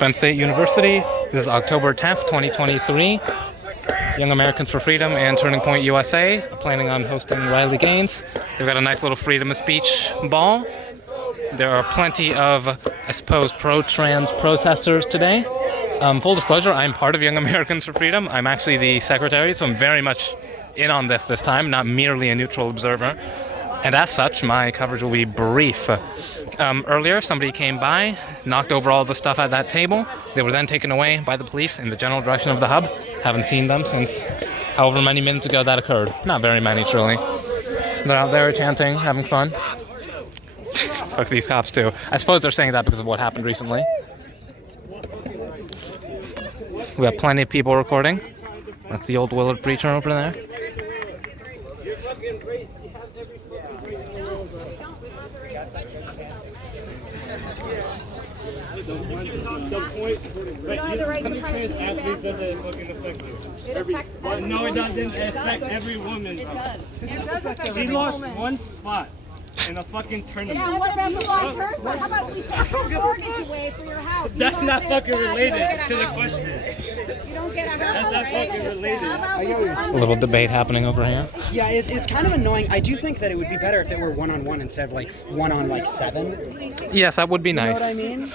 Penn State University. This is October 10th, 2023. Young Americans for Freedom and Turning Point USA are planning on hosting Riley Gaines. They've got a nice little freedom of speech ball. There are plenty of, I suppose, pro-trans protesters today. Full disclosure, I'm part of Young Americans for Freedom. I'm actually the secretary, so I'm very much in on this time, not merely a neutral observer. And as such, my coverage will be brief. Earlier, somebody came by, knocked over all the stuff at that table. They were then taken away by the police in the general direction of the hub. Haven't seen them since however many minutes ago that occurred. Not very many, truly. They're out there chanting, having fun. Fuck these cops, too. I suppose they're saying that because of what happened recently. We have plenty of people recording. That's the old Willard preacher over there. No, it doesn't affect every woman. It does. She lost one spot in a fucking tournament. Yeah, what about the wrong person? How about we take your mortgage away for your house? That's not fucking related to the question. You don't get a house. That's not fucking related. A little debate happening over here. Yeah, it's kind of annoying. I do think that it would be better if it were one-on-one instead of like one-on seven. Yes, that would be nice. You know what I mean?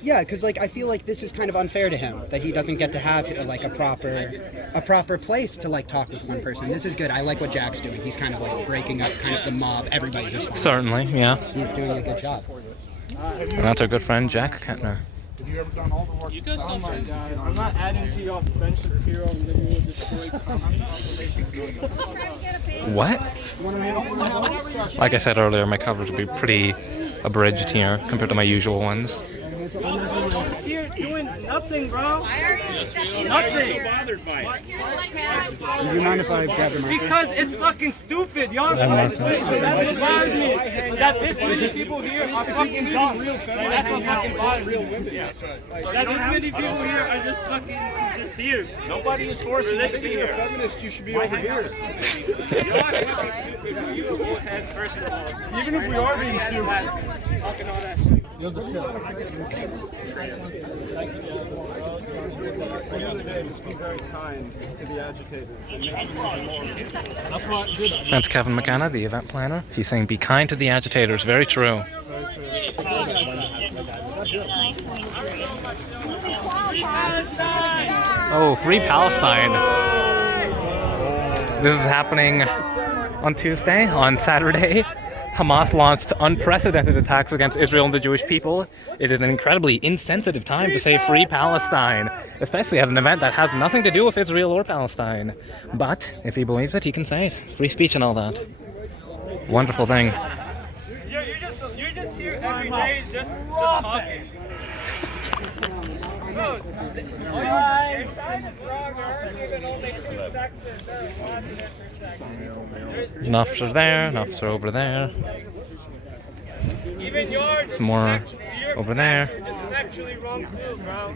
Yeah, because like I feel like this is kind of unfair to him that he doesn't get to have like a proper place to like talk with one person. This is good. I like what Jack's doing. He's kind of like breaking up kind of the mob. Everybody's responding. Certainly, yeah. He's doing a good job. And that's our good friend Jack Kettner. Have you ever done all the work? You guys oh my God. I'm not adding to your friendship hero living with this boy. What? Like I said earlier, my coverage will be pretty abridged here compared to my usual ones. He's here doing nothing, bro. Why are you stepping Nothing. Bothered by it. Do you mind if I grab the mic? Because it's fucking stupid, y'all. That's what bothers me. That this many people here are fucking dumb. That's what fucking bothers me. That this many people here are just fucking just here. Nobody is forcing this shit here. Feminist, you should be over here. You're not fucking stupid. You go ahead, first of all. Even if we are being stupid. Fucking all that shit. The other day, just be very kind to the agitators. That's Kevin McKenna, the event planner. He's saying, be kind to the agitators. Very true. Oh, Free Palestine. This is happening on Tuesday. On Saturday, Hamas launched unprecedented attacks against Israel and the Jewish people. It is an incredibly insensitive time to say Free Palestine, especially at an event that has nothing to do with Israel or Palestine. But if he believes it, he can say it. Free speech and all that. Wonderful thing. You're just here every day, just talking. Bro, An officer there, an officer over there. even yours. Some more over there. You're just factually wrong too, bro.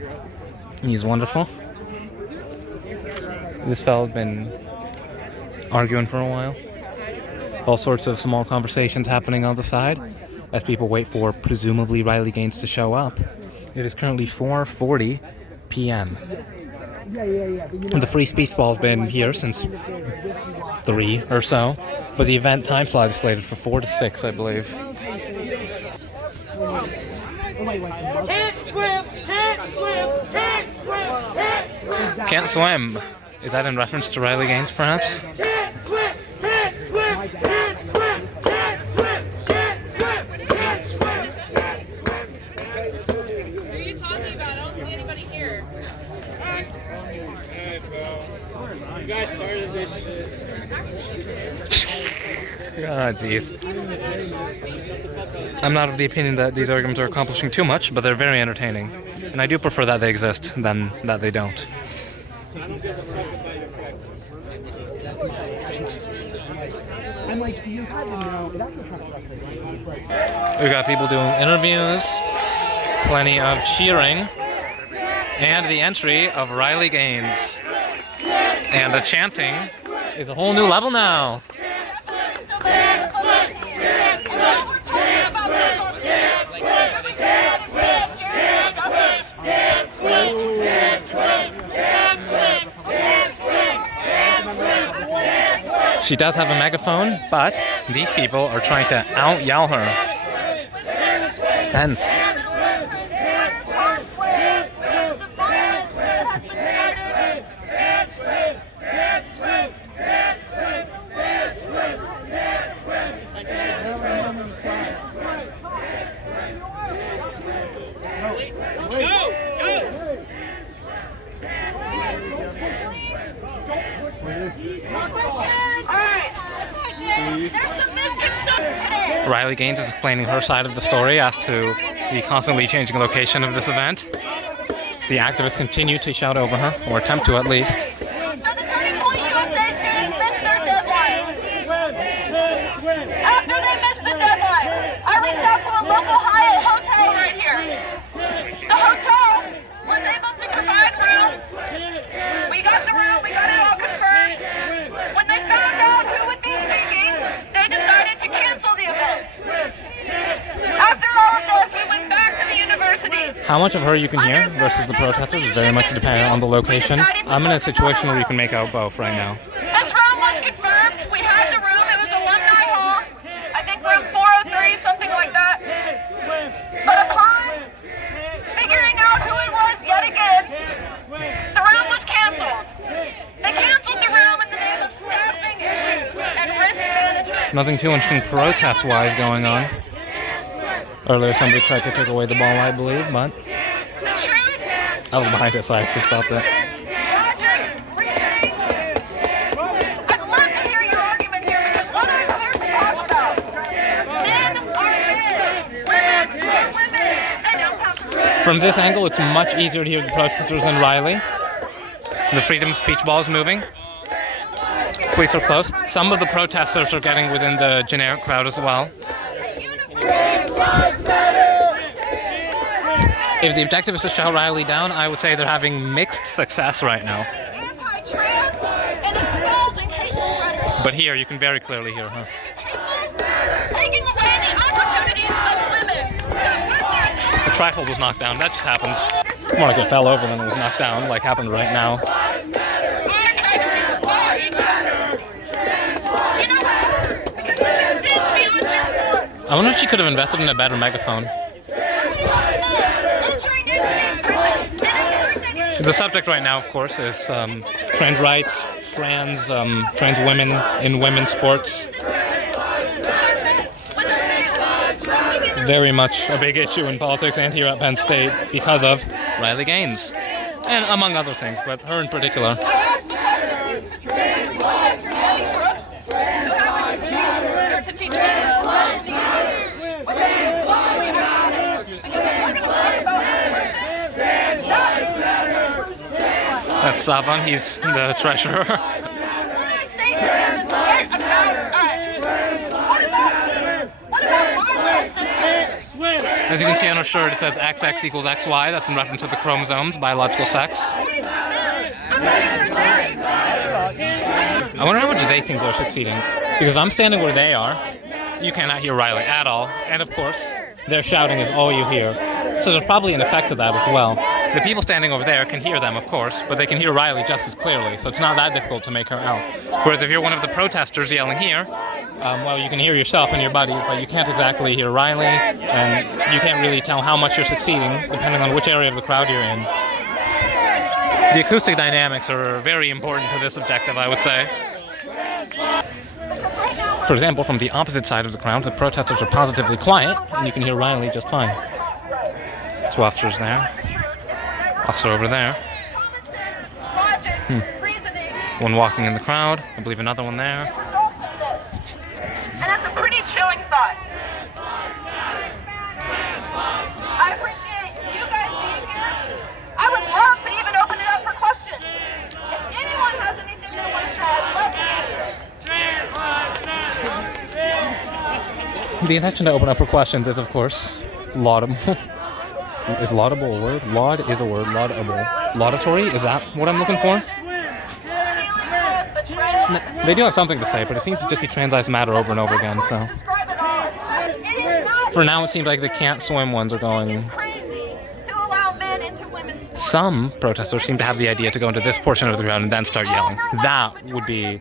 He's wonderful. This fella's been arguing for a while. All sorts of small conversations happening on the side as people wait for presumably Riley Gaines to show up. It is currently 4:40 p.m. The free speech ball's been here since 3 or so, but the event time slot is slated for 4 to 6, I believe. Can't swim. Is that in reference to Riley Gaines, perhaps? You guys started this shit. Oh, jeez. I'm not of the opinion that these arguments are accomplishing too much, but they're very entertaining. And I do prefer that they exist than that they don't. We've got people doing interviews, plenty of cheering, and the entry of Riley Gaines. And the chanting is a whole new level now. Yeah. She does have a megaphone, but these people are trying to out-yell her. Tense. Riley Gaines is explaining her side of the story as to the constantly changing location of this event. The activists continue to shout over her, or attempt to at least. So the Turning Point USA students missed their deadline. After they missed the deadline, I reached out to a local Hyatt hotel right here. The hotel was able to provide rooms. We got the room, we got it all confirmed. When they found out who would be speaking, they decided to cancel the event. After all of this, we went back to the university. How much of her you can hear versus the protesters is very much dependent on the location. I'm in a situation where you can make out both right now. This room was confirmed. We had the room. It was Alumni Hall. I think room 403, something like that. But upon figuring out who it was yet again, the room was canceled. They canceled the room in the name of staffing issues and risk management. Nothing too interesting protest-wise going on. Earlier somebody tried to take away the ball, I believe, but The truth, I was behind it, so I actually stopped it. I'd love to hear your argument here because what I'm here to talk about. Men are men. Women are women. And don't talk to From this angle, it's much easier to hear the protesters than Riley. The freedom of speech ball is moving. Police are close. Some of the protesters are getting within the generic crowd as well. If the objective is to shout Riley down, I would say they're having mixed success right now. anti-trans and espousing hateful rhetoric. But here, you can very clearly hear her. Taking away the opportunities of women. The trifold was knocked down. That just happens. More like it fell over than it was knocked down, like happened right now. I wonder if she could have invested in a better megaphone. The subject right now, of course, is trans rights, trans women in women's sports. Very much a big issue in politics and here at Penn State because of Riley Gaines, and among other things, but her in particular. That's Savan, he's the treasurer. As you can see on her shirt, it says XX equals XY. That's in reference to the chromosomes, biological sex. I wonder how much they think they're succeeding. Because if I'm standing where they are, you cannot hear Riley at all. And of course, their shouting is all you hear. So there's probably an effect of that as well. The people standing over there can hear them, of course, but they can hear Riley just as clearly, so it's not that difficult to make her out. Whereas if you're one of the protesters yelling here, well, you can hear yourself and your buddies, but you can't exactly hear Riley, and you can't really tell how much you're succeeding, depending on which area of the crowd you're in. The acoustic dynamics are very important to this objective, I would say. For example, from the opposite side of the crowd, the protesters are positively quiet, and you can hear Riley just fine. Two officers there. Officer over there. One walking in the crowd. I believe another one there. And that's a pretty chilling thought. I appreciate you guys being here. I would love to even open it up for questions. If anyone has anything they want to say, I'd love to answer. The intention to open up for questions is, of course, laudable. Is laudable a word? Laud is a word. Laudable. Laudatory? Is that what I'm looking for? They do have something to say, but it seems to just be trans lives matter over and over again, so. For now, it seems like the can't swim ones are going. Some protesters seem to have the idea to go into this portion of the crowd and then start yelling. That would be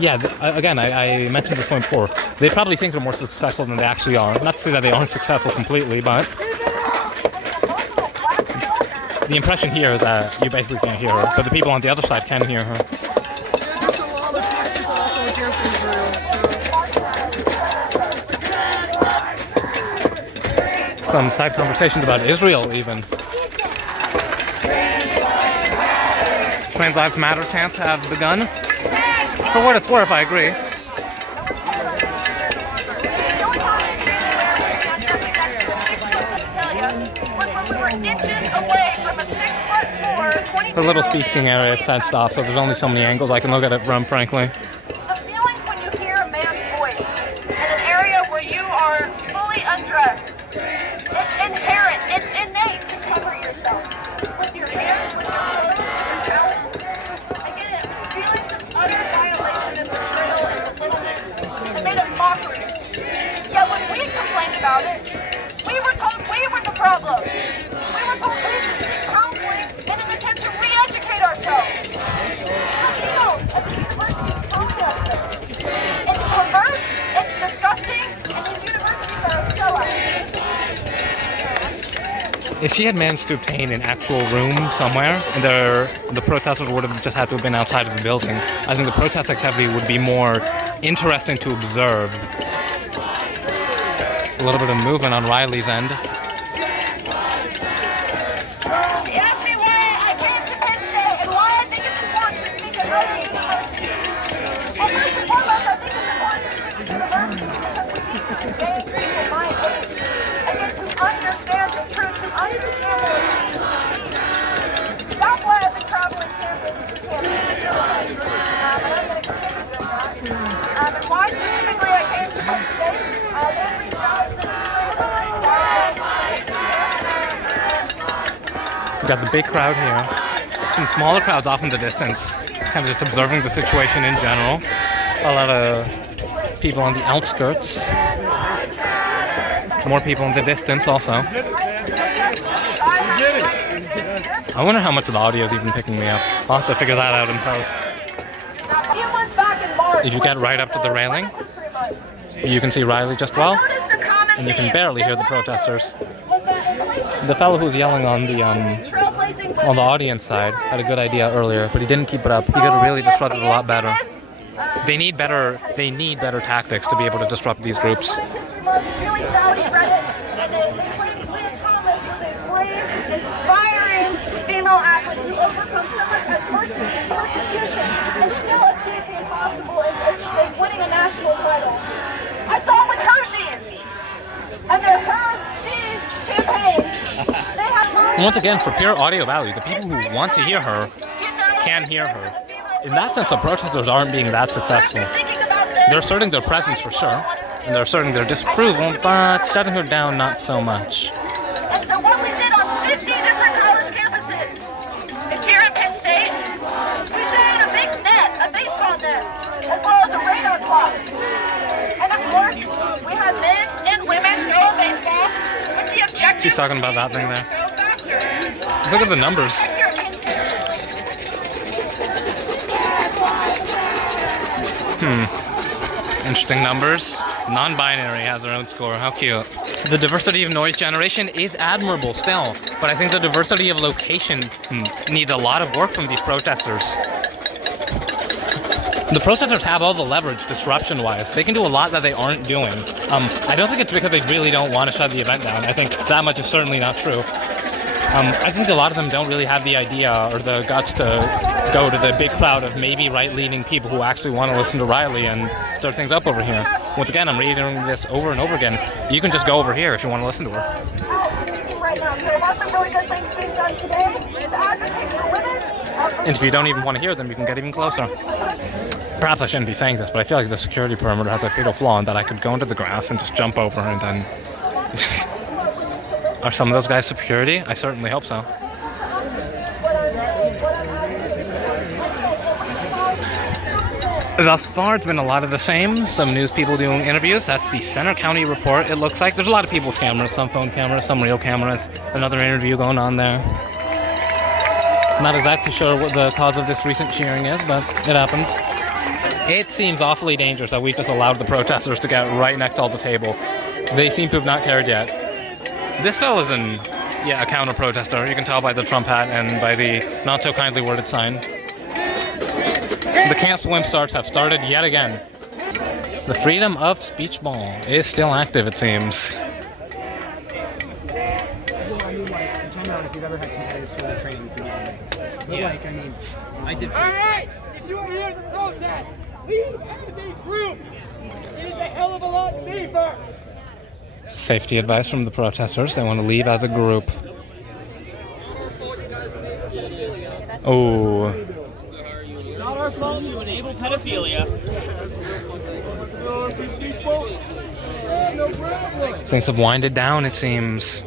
Yeah, again, I mentioned this point before. They probably think they're more successful than they actually are. Not to say that they aren't successful completely, but the impression here is that you basically can't hear her, but the people on the other side can hear her. Some side conversations about Israel, even. Trans Lives Matter chants have begun. For what it's worth, I agree. The little speaking area is fenced off, so there's only so many angles I can look at it from, frankly. The feelings when you hear a man's voice in an area where you are fully undressed, it's inherent, it's innate to cover yourself with your hands, with your clothes, with your towel. Again, feelings of utter violation and betrayal is a little bit made a mockery. Yet when we complained about it, we were told we were the problem. We were told we should seek counseling in an attempt to re-educate ourselves. Latinos at the university of Colorado. It's perverse, it's disgusting, and these universities are a sellout. If she had managed to obtain an actual room somewhere, and the protesters would have just had to have been outside of the building, I think the protest activity would be more interesting to observe. A little bit of movement on Riley's end. He asked me why I came to Penn State and why I think it's important to speak at Riley University. And first and foremost, I think it's important to speak at university because we need to engage people my age and get to understand the truth, to understand the truth. That's why I've been traveling campus to campus. And I'm going to continue doing that. And why specifically I came to Penn State, they reached out to me. We've got the big crowd here. Some smaller crowds off in the distance, kind of just observing the situation in general. A lot of people on the outskirts. More people in the distance also. I wonder how much of the audio is even picking me up. I'll have to figure that out in post. If you get right up to the railing, you can see Riley just well, and you can barely hear the protesters. The fellow who was yelling on the audience side had a good idea earlier, but he didn't keep it up. He could have really disrupted a lot better. They need better tactics to be able to disrupt these groups. Inspiring female athlete who overcome so much persecution and still achieve the impossible in winning a national title. I saw it with Hershey's and their Hershey's campaign. They have Once again, for pure audio value, the people who want to hear her can hear her. In that sense, the protesters aren't being that successful. They're asserting their presence for sure, and they're asserting their disapproval, but shutting her down, not so much. And so what we did on 50 different college campuses, it's here in Penn State, we set out a big net, a baseball net, as well as a radar clock. And of course, we had men and women throw baseball with the objective. She's talking about that thing there. Go faster. Let's look at the numbers. Here at Penn State. Interesting numbers. Non-binary has their own score. How cute. The diversity of noise generation is admirable still, but I think the diversity of location needs a lot of work from these protesters. The protesters have all the leverage disruption-wise. They can do a lot that they aren't doing. I don't think it's because they really don't want to shut the event down. I think that much is certainly not true. I think a lot of them don't really have the idea or the guts to go to the big crowd of maybe right-leaning people who actually want to listen to Riley and stir things up over here. Once again, I'm reiterating this over and over again. You can just go over here if you want to listen to her. Right now, so lots of really good things being done today to advocate for women. And if you don't even want to hear them, you can get even closer. Perhaps I shouldn't be saying this, but I feel like the security perimeter has a fatal flaw in that I could go into the grass and just jump over and then... Are some of those guys security? I certainly hope so. Thus far, it's been a lot of the same. Some news people doing interviews. That's the Center County report, it looks like. There's a lot of people with cameras, some phone cameras, some real cameras. Another interview going on there. Not exactly sure what the cause of this recent cheering is, but it happens. It seems awfully dangerous that we've just allowed the protesters to get right next to the table. They seem to have not cared yet. This fella's a counter-protester. You can tell by the Trump hat and by the not-so-kindly worded sign. The Can't Swim starts have started yet again. The freedom of speech ball is still active, it seems. Well, I mean, like, depending on if you've ever had competitive swimming training, you can but like, I mean, I did. All right, if you are here to protest, leave as a group. It is a hell of a lot safer. Safety advice from the protesters. They want to leave as a group. Oh. It's not our fault you enable pedophilia. Things have winded down, it seems.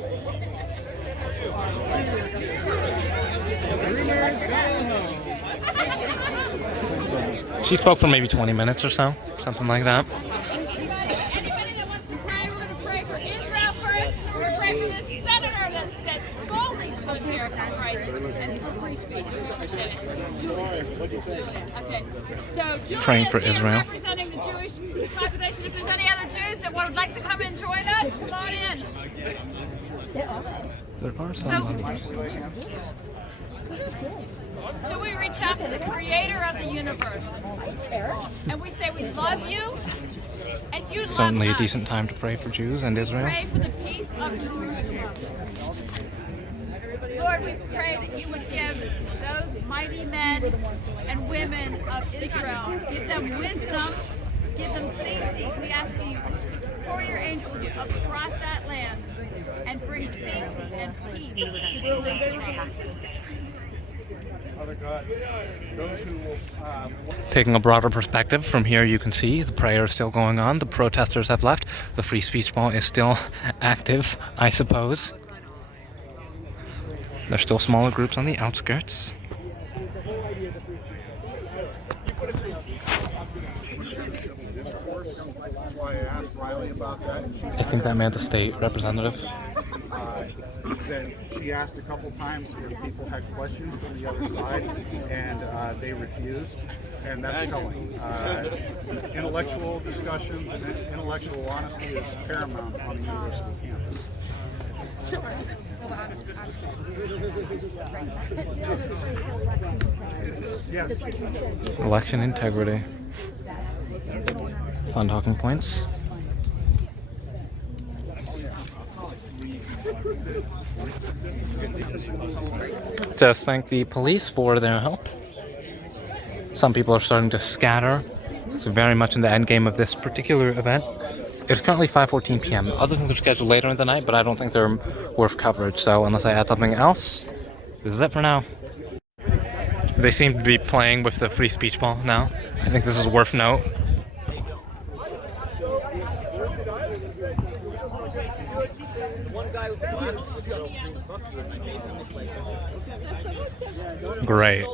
She spoke for maybe 20 minutes or so, something like that. Anybody that wants to pray, we're going to pray for Israel first. We're going to pray for this senator that boldly stood here and he's free speech. Julia. Okay. So Julia Praying for is here Israel. representing the Jewish population. If there's any other Jews that would like to come and join us, come on in. There are some. So we reach out to the creator of the universe. And we say we love you and you love Certainly a us. decent time to pray for Jews and Israel. Pray for the peace of Jerusalem. Lord, we pray that you would give those mighty men and women of Israel, give them wisdom, give them safety. We ask you, pour your angels across that land and bring safety and peace to Jerusalem. Father God, those who will Taking a broader perspective, from here you can see the prayer is still going on. The protesters have left. The free speech ball is still active, I suppose. There's still smaller groups on the outskirts. That's why I asked Riley about that. I think that meant a state representative. Then she asked a couple times if people had questions from the other side, and they refused. And that's telling. Intellectual discussions and intellectual honesty is paramount on the university campus. Yes. Election integrity. Fun talking points. Just thank the police for their help. Some people are starting to scatter. So very much in the end game of this particular event. It's currently 5:14 p.m. Other things are scheduled later in the night, but I don't think they're worth coverage. So unless I add something else, this is it for now. They seem to be playing with the free speech ball now. I think this is worth note. Great.